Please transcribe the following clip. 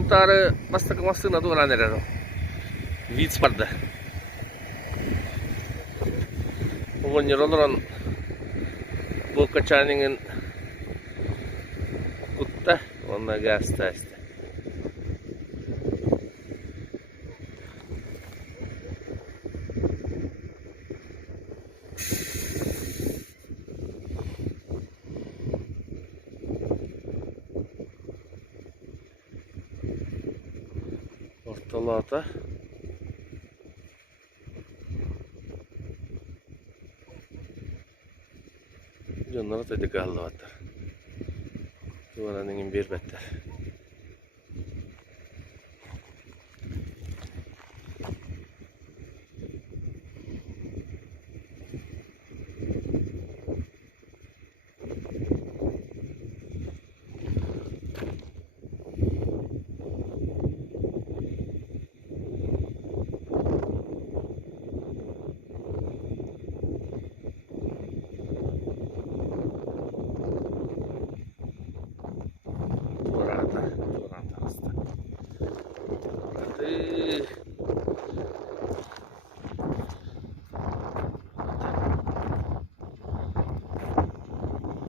Kumtары бастық мастығына туған әрі. Вид спарда. Оған еролыран бұл качаныңын құтта, онна ғаста әсті. Ortalata Jonlara taydı qallı vatar. Tuvalanın bir better.